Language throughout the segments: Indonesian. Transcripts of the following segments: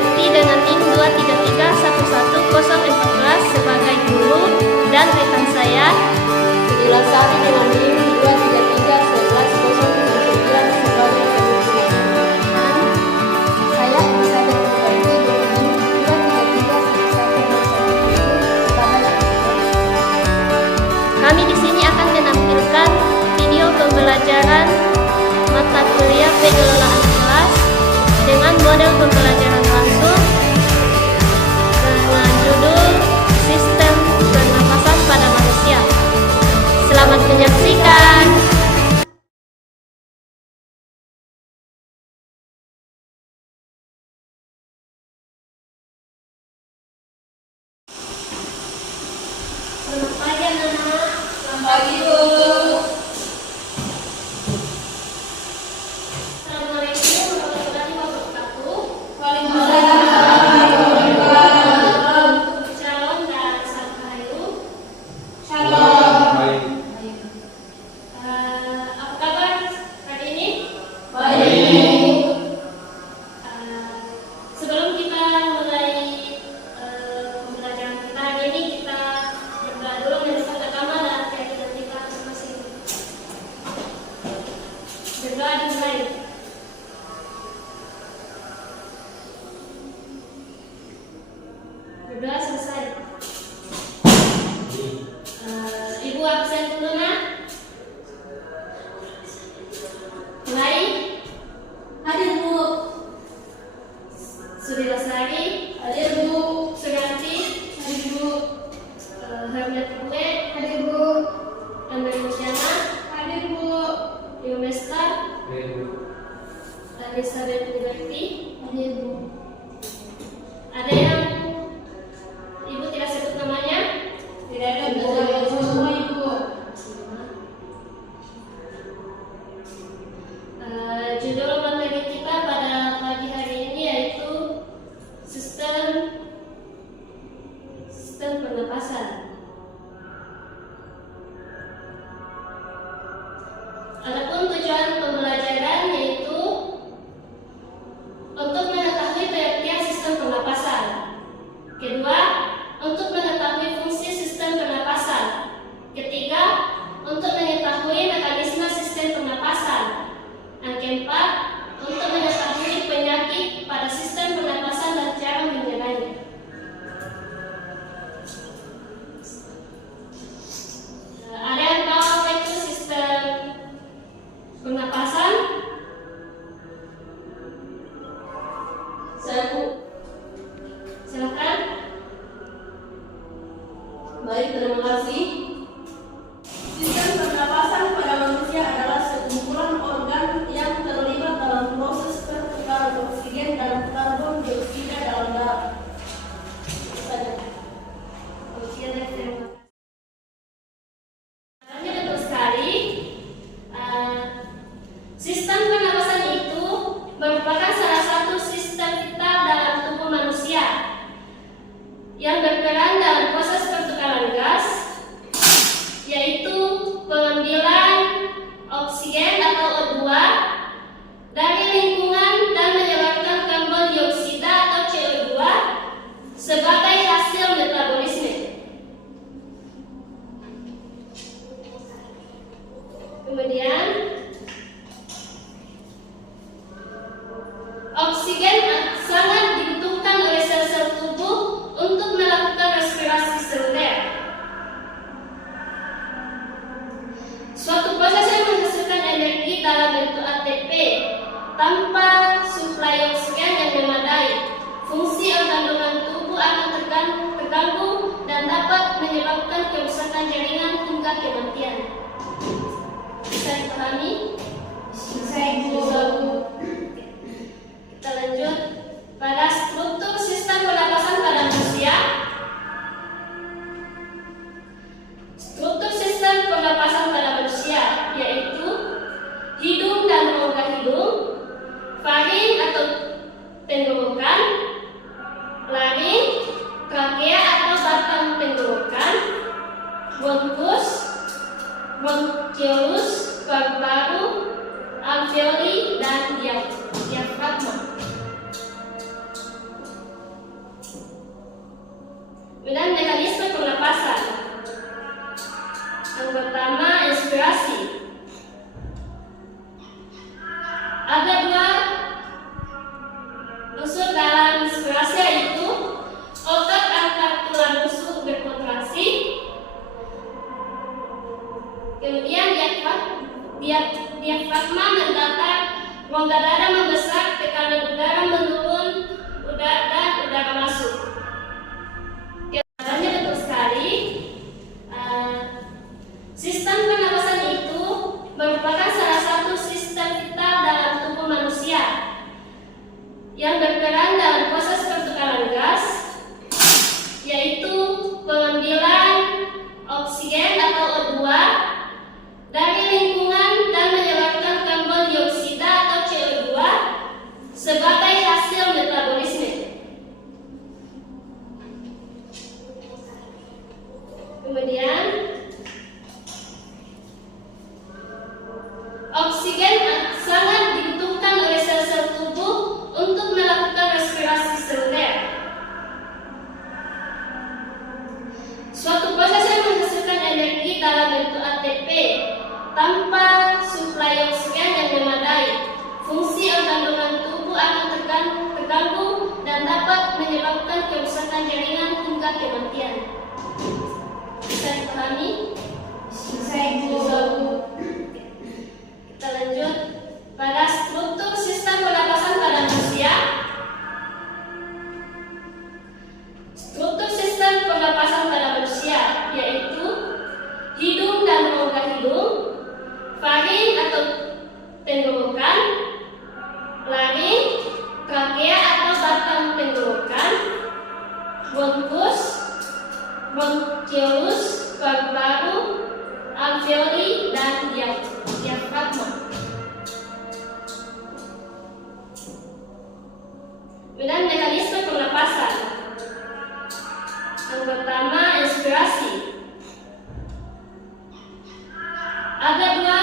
Direkti dengan NIM 233111014 sebagai guru, dan rekan saya Siti Lestari dengan NIM 233111069 sebagai penguji. Dan saya Elizabeth Purwanti dengan NIM 2331110 sebagai penguji. kami di sini akan menampilkan video pembelajaran mata kuliah pengelolaan kelas dengan model pembelajaran langsung dengan judul Sistem Pernapasan pada Manusia. Selamat menyaksikan. Selamat pagi anak-anak. Selamat pagi, Bu. Assalamualaikum warahmatullahi wabarakatuh. Shalom dan salam rahayu. Apa kabar hari ini? Sebelum kita mulai pembelajaran kita hari ini, kita berdoa dulu menurut agama dan keyakinan kita masing-masing. Berdoa dimulai. Berdoa selesai. Ibu absen dulu, nak. Mulai. Hadir, Bu. Suri Lestari, Hadir, Bu. Suryati, Hadir, Bu. Hermiati Bue, Hadir, Bu. Amber Luciana, Hadir, Bu. Yumesta, Elizabeth Liberty. Hadir, Bu. Ada yang ibu tidak sebut namanya? Tidak ada, Bu. Semua, Ibu. Judul materi kita pada pagi hari ini yaitu sistem pernapasan. Adapun tujuan pembelajaran yaitu untuk mengetahui pengertian sistem pernapasan. Kedua, untuk mengetahui fungsi sistem pernapasan. Ketiga, untuk mengetahui mekanisme sistem pernapasan. Yang keempat, untuk mengetahui penyakit pada sistem pernapasan dan cara menyerangnya. Ada yang tahu apa itu sistem pernapasan? Saya, Bu. Silakan. Baik, terima kasih. Sistem pernapasan pada manusia adalah sekumpulan organ yang terlibat dalam proses pertukaran oksigen dan karbon dioksida dalam darah. Itu saja. Oke, terima kasih. Caranya betul sekali. Sistem pernapasan itu merupakan salah satu sistem vital dalam tubuh manusia yang berperan dalam proses pertukaran gas, yaitu pengambilan oksigen atau O2 dari lingkungan dan menyebarkan karbon dioksida atau CO2 sebagai hasil metabolisme. Kemudian oksigen sangat dibutuhkan oleh sel-sel tubuh untuk melakukan respirasi seluler. Suatu proses yang menghasilkan energi dalam bentuk ATP tanpa suplai oksigen yang memadai, fungsi organ-organ tubuh akan terganggu dan dapat menyebabkan kerusakan jaringan hingga kematian. Bisa dipahami? Bisa, Ibu. Kita lanjut pada struktur sistem pernapasan pada manusia. Struktur sistem pernapasan pada manusia yaitu hidung dan rongga hidung, faring atau tenggorokan, laring, trakea atau batang tenggorokan, bronkus, bronkiolus, paru-paru, alveoli, dan diafragma. mekanisme pernapasan. Yang pertama, inspirasi. Ada dua unsur dalam inspirasi, yaitu otot angkat tulang rusuk berkontraksi, kemudian diafragma mendatar, rongga dada membesar, tekanan udara menurun, dan udara masuk. Jawabannya betul sekali. Sistem pernapasan itu merupakan salah satu sistem vital dalam tubuh manusia yang berperan dalam proses pertukaran gas, yaitu pengambilan oksigen atau O2 dari lingkungan dan menyebabkan karbon dioksida atau CO2 sebagai hasil metabolisme. Kemudian oksigen sangat dibutuhkan oleh sel-sel tubuh untuk melakukan respirasi seluler. Suatu proses yang menghasilkan energi dalam bentuk ATP tanpa suplai oksigen yang memadai, fungsi organ-organ tubuh akan terganggu dan dapat menyebabkan kerusakan jaringan hingga kematian. Bisa dipahami? Kita lanjut pada struktur sistem pernapasan pada manusia. Struktur sistem pernapasan pada manusia yaitu hidung dan rongga hidung, faring atau tenggorokan, laring, trakea atau batang tenggorokan, bronkus, bronchiolus, paru-paru, alveoli, dan diafragma. Kemudian mekanisme pernapasan. Yang pertama, inspirasi. Ada dua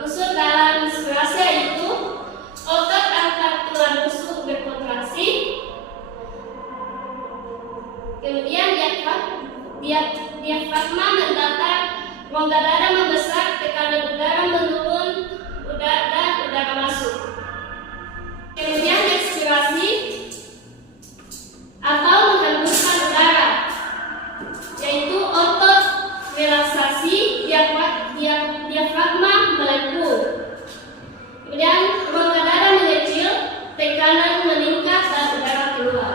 unsur dalam inspirasi, yaitu otot angkat tulang rusuk berkontraksi, kemudian diafragma mendatar, rongga dada membesar, tekanan udara menurun, dan udara masuk. Kemudian ekspirasi atau menghembuskan udara, yaitu otot relaksasi, diafragma melengkung. Kemudian rongga dada mengecil, tekanan meningkat, dan udara keluar.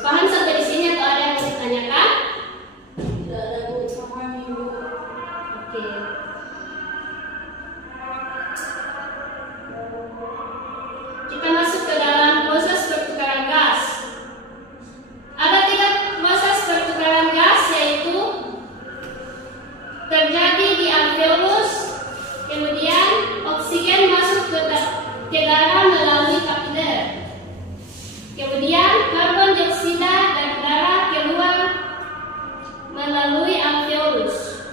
Paham sampai di sini atau ada yang mau ditanyakan? Tidak ada Bu, dipahami Bu. Oke. Kita masuk ke dalam proses pertukaran gas. Ada 3 proses pertukaran gas, yaitu terjadi di alveolus, kemudian oksigen masuk ke darah melalui kapiler, kemudian karbon dioksida dari darah keluar melalui alveolus.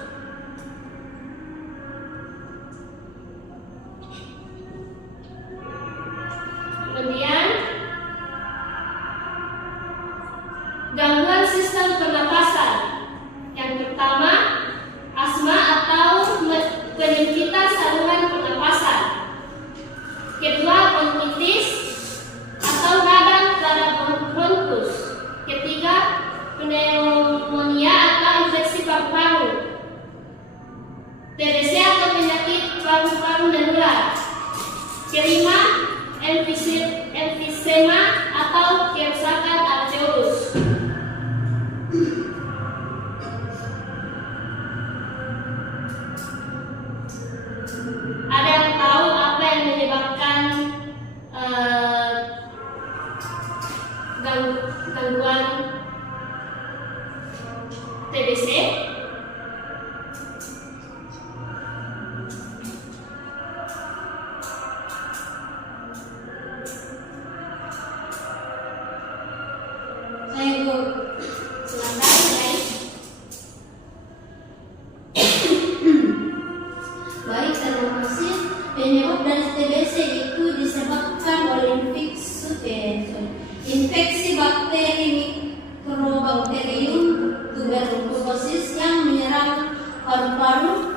Kemudian gangguan sistem pernapasan. Yang pertama, asma atau penyempitan saluran pernapasan. Kedua, bronkitis atau radang pada bronkus. Ketiga, pneumonia atau infeksi paru-paru. TBC atau penyakit paru-paru menular. Kelima, emfisema atau kerusakan alveolus. Ada yang tahu apa yang menyebabkan gangguan TBC? Saya Bu. Silakan, guys. Baik, terima kasih. Penyebab dari TBC itu disebabkan oleh infeksi paru-paru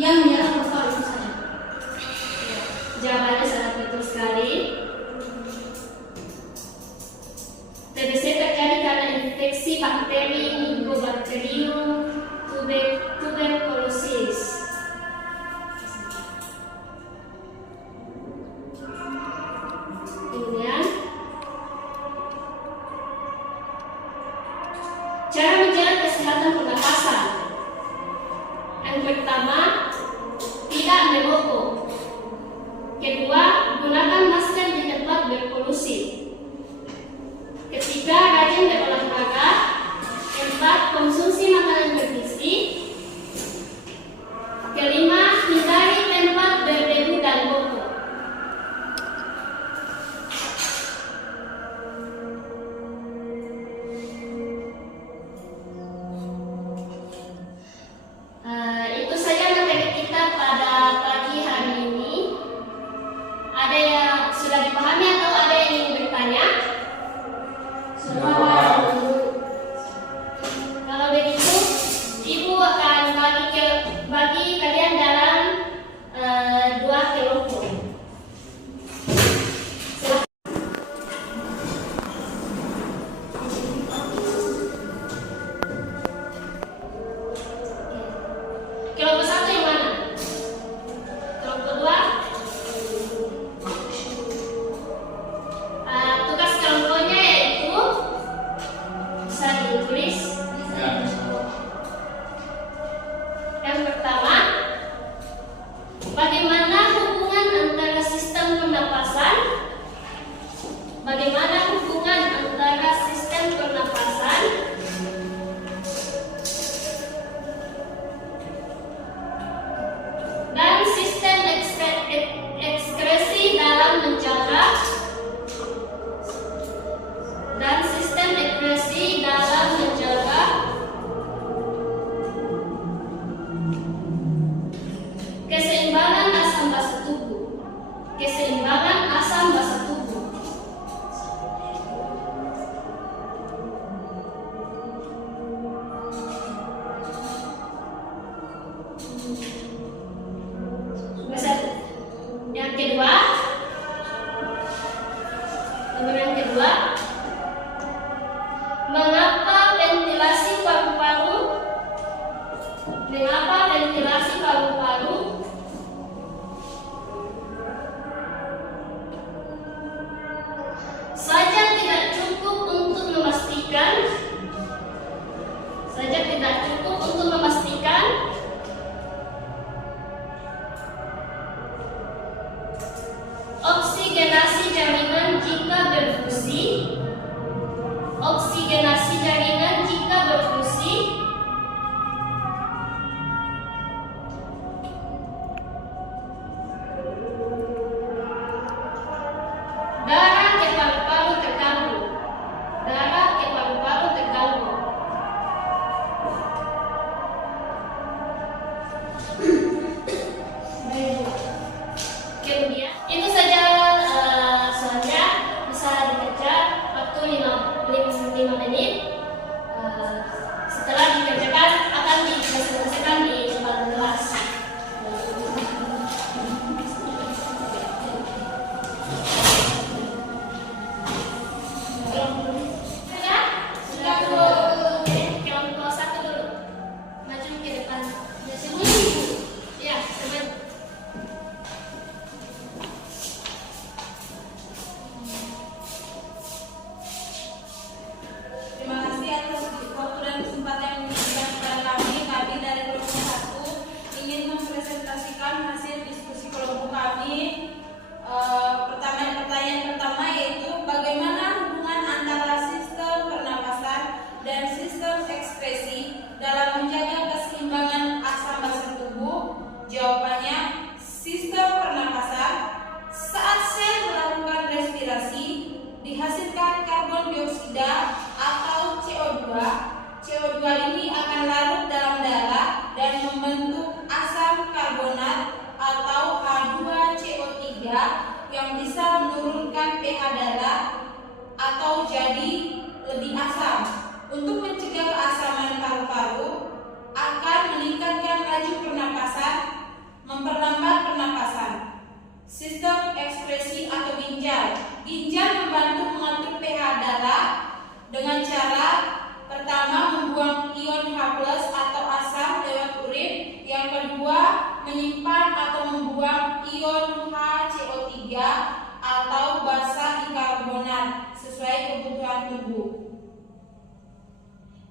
yang menyerang paru-paru saja. Jawabannya sangat betul sekali. TBC terjadi karena infeksi bakteri Mycobacterium tuberculosis. Kemudian, cara menjaga kesehatan pernapasan. Yang pertama, tidak merokok. Kedua, gunakan masker di tempat berpolusi. Ketiga, rajin berolahraga. Keempat, konsumsi makanan bergizi. Kelima, hindari tempat berdebu dan kotor. Itu saja materi kita pada pagi hari ini. Ada yang sudah dipahami atau ada yang ingin bertanya? Sudah.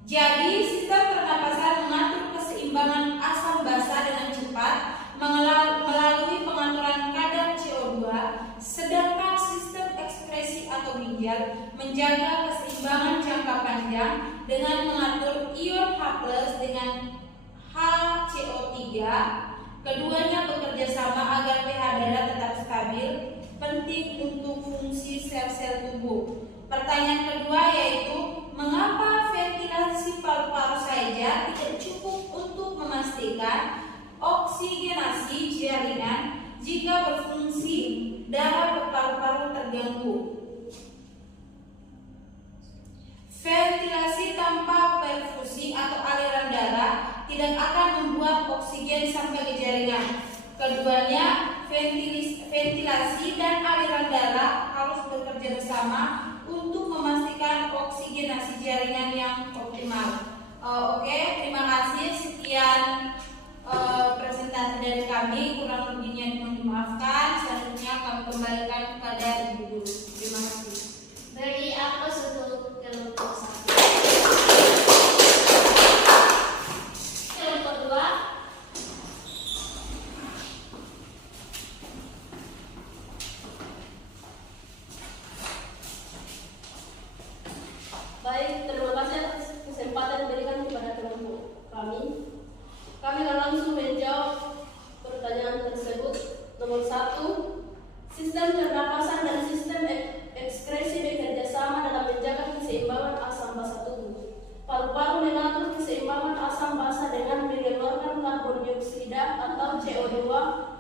Jadi, sistem pernapasan mengatur keseimbangan asam basa dengan cepat melalui pengaturan kadar CO2, sedangkan sistem ekskresi atau ginjal menjaga keseimbangan jangka panjang dengan mengatur ion H+ dengan HCO3. Keduanya bekerja sama agar pH darah tetap stabil, penting untuk fungsi sel-sel tubuh. Pertanyaan kedua yaitu, mengapa ventilasi paru-paru saja tidak cukup untuk memastikan oksigenasi jaringan jika berfungsi darah ke paru-paru terganggu? Ventilasi tanpa perfusi atau aliran darah tidak akan membuat oksigen sampai ke jaringan. Keduanya, ventilasi dan aliran darah harus bekerja bersama untuk memastikan oksigenasi jaringan yang optimal. Oke, terima kasih. Sekian presentasi dari kami. Kurang lebihnya mohon dimaafkan. Selanjutnya kami kembalikan kepada Ibu Guru. Terima kasih. Beri aplaus untuk kelompok 1. Kelompok 2. Baik, terima kasih atas kesempatan diberikan kepada kelompok kami. Kami akan langsung menjawab pertanyaan tersebut. Nomor 1, sistem pernapasan dan sistem ekskresi bekerja sama dalam menjaga keseimbangan asam basa tubuh. Paru-paru mengatur keseimbangan asam basa dengan mengeluarkan karbon dioksida atau CO2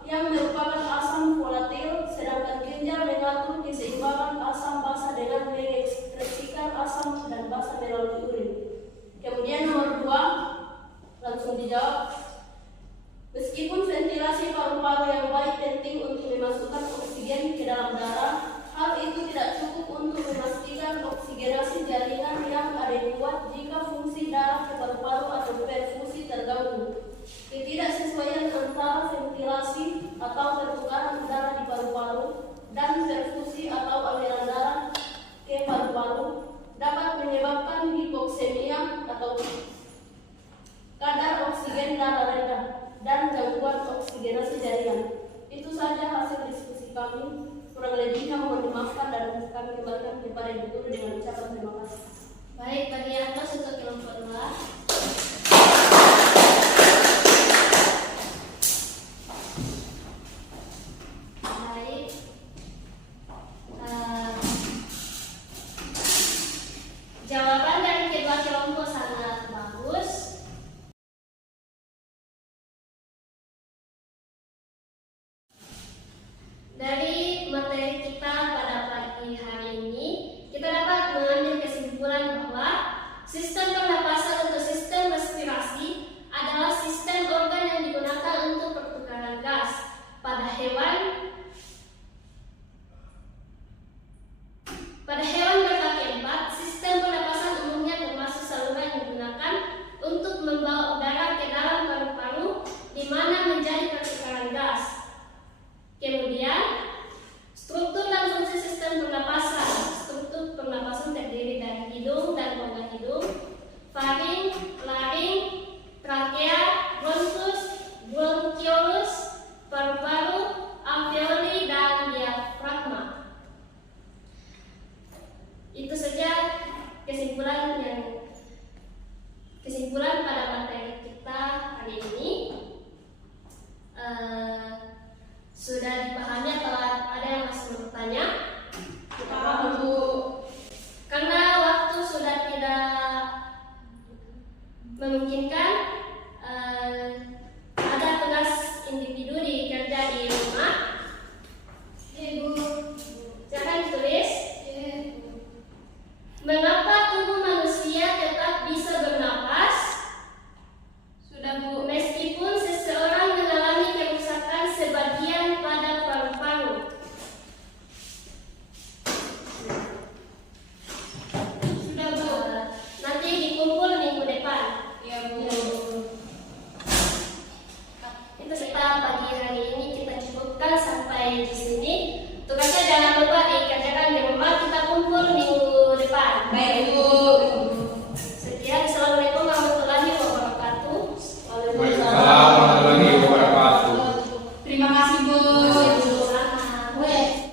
yang merupakan asam volatil, sedangkan ginjal mengatur keseimbangan asam basa dengan mengekskresikan asam dan basa melalui urin. Kemudian nomor 2, langsung dijawab. Meskipun ventilasi paru-paru yang baik penting untuk memasukkan oksigen ke dalam darah, hal itu tidak cukup untuk memastikan oksigenasi jaringan yang adekuat jika fungsi darah ke paru-paru atau perfusi terganggu. Ketidaksesuaian antara ventilasi atau pertukaran udara di paru-paru dan perfusi atau aliran darah ke paru-paru dapat menyebabkan hipoksemia atau kadar oksigen darah rendah dan gangguan oksigenasi jaringan. Itu saja hasil diskusi kami. Kurang lebihnya mohon dimaafkan dan kami kembalikan kepada Ibu Guru dengan ucapan terima kasih. Baik, bagi atas untuk kelompok 2. Baik. Jawaban dari kedua kelompok sangat bagus. Dari materi kita pada pagi hari ini, kita dapat mengambil kesimpulan bahwa sistem pernapasan untuk sistem respirasi adalah sistem organ yang digunakan untuk pertukaran gas. Pada hewan berkaki 4, sistem pernapasan umumnya termasuk saluran yang digunakan untuk membawa udara ke dalam paru-paru, di mana menjadi pertukaran gas. Kemudian, struktur dan fungsi sistem pernapasan. Struktur pernapasan terdiri dari hidung dan rongga hidung, faring, laring, trakea, bronkus, bronkiolus, paru-paru, alveoli, dan diafragma. Itu saja kesimpulan pada materi kita hari ini. Sudah dipahami atau ada yang masih bertanya? Paham, Bu. Karena waktu sudah tidak memungkinkan, ada tugas individu kerja di rumah. Ibu, silakan ditulis. Mengapa tubuh manusia tetap bisa bernapas? Sudah, Bu. Meskipun seseorang mengalami kerusakan sebagian pada paru-paru. Sudah, Bu. Nanti dikumpul minggu depan. Ya, Bu. Masih belum lama. Wes.